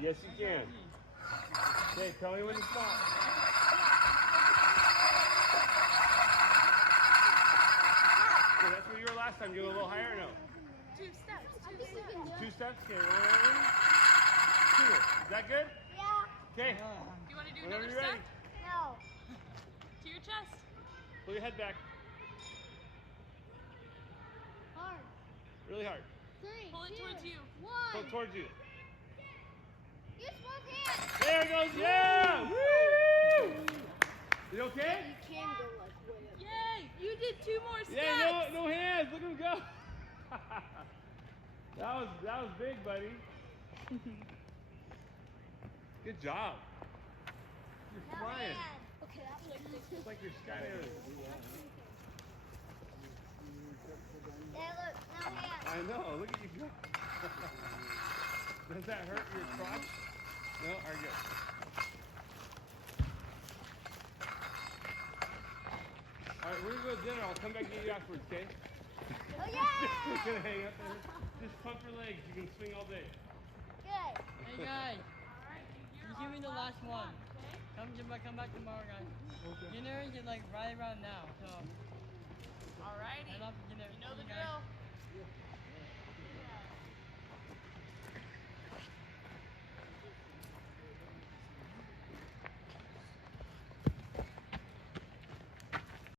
Yes, you can. Okay, tell me when to stop. Okay, that's where you were last time. You go a little higher or no? 2 steps. 2 steps? Okay, 1, 2. Is that good? Yeah. Okay. Do you want to do Whenever another you're step? ready. No. To your chest. Pull your head back. Hard. Really hard. 3, Pull it 2, towards you. 1. Pull it towards you. Use both hands. There it goes. Yeah! Woo! You okay? You can go like way up. Yay! You did 2 more steps. Yeah, no hands. Look at him go. that was big, buddy. Good job. You're No flying. hand. Okay, that's like It's like you're skydiving. There, look, no hand. I know. Look at you go. Does that hurt your crotch? No? All right, good. All right, we're going to go to dinner. I'll come back and get you afterwards, okay? Oh, yeah! You're going to hang up there. Just pump your legs. You can swing all day. Good. Hey guys, you give me the last one. Come back tomorrow, guys. Dinner is like right around now, so. Alrighty. I love dinner. You know the See you guys. drill.